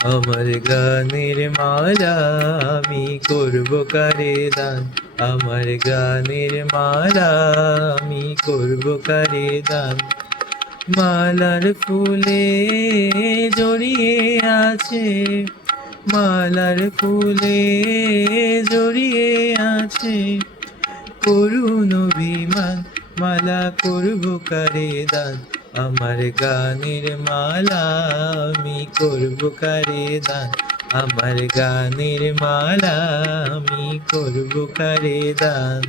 আমার গানের মালা আমি করব কারে দান, আমার গানের মালা আমি করব কারে দান। মালার ফুলে জড়িয়ে আছে, মালার ফুলে জড়িয়ে আছে করুণ অভিমান, মালা করব কারে দান। আমার গানের মালা আমি করব কারে দান, আমার গানের মালা আমি করব কারে দান।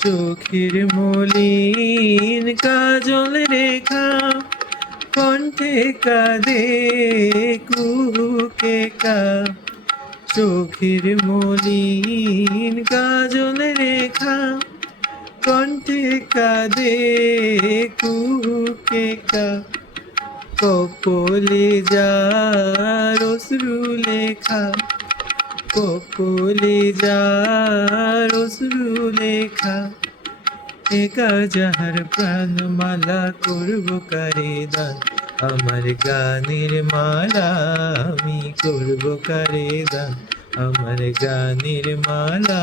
চোখের মলিন কাজল রেখা, কণ্ঠে কাঁদে কুহুকে কা। চোখের মলিন কাজল রেখা, কণ্ঠে কাঁদে কুহুকে কা। কপলে যার অশ্রু লেখা, কপলে যার অশ্রু লেখা। একা যাহার প্রাণ মালা করব কারে দান, আমার গানের মালা আমি করব কারে দান, আমার গানের মালা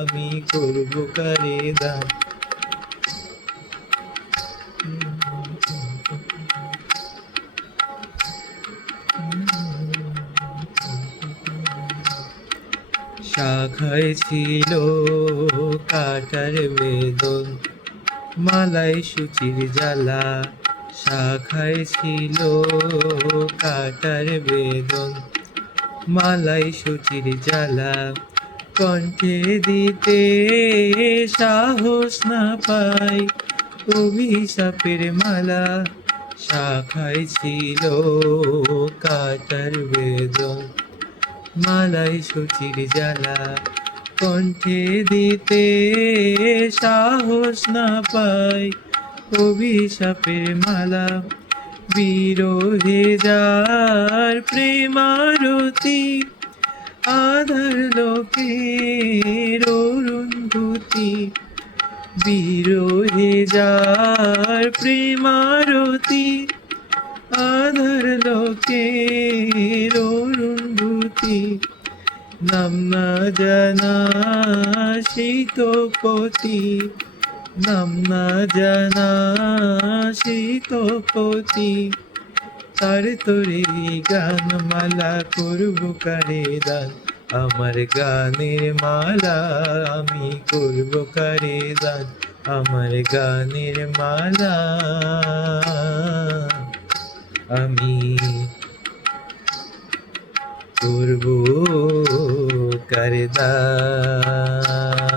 আমি করব কারে দান। শাখায় ছিল কাটার বেদন, মালাই সুচির জ্বালা। শাখায় ছিল কাটার বেদন, মালাই সুচির জ্বালা। কণ্ঠে দিতে সাহস না পাই অভিশাপের মালা। শাখায় ছিল কাটার বেদন, মালাই সুচির জ্বালা। কণ্ঠে দিতে সাহস না পাই অভিশাপের মালা। বিরহে যার প্রেমারতি, আধার লোকের অরুন্ধতি। বিরহে যার প্রেমারতি, আধার লোকের অরুন্ধতি। নাম না জানা শীতপতি, নাম না জানা শীতপতি। তার তোরে গান মালা করব কারে দান, আমার গানের মালা আমি করব কারে দান, আমার গানের মালা আমি করব কারে দান।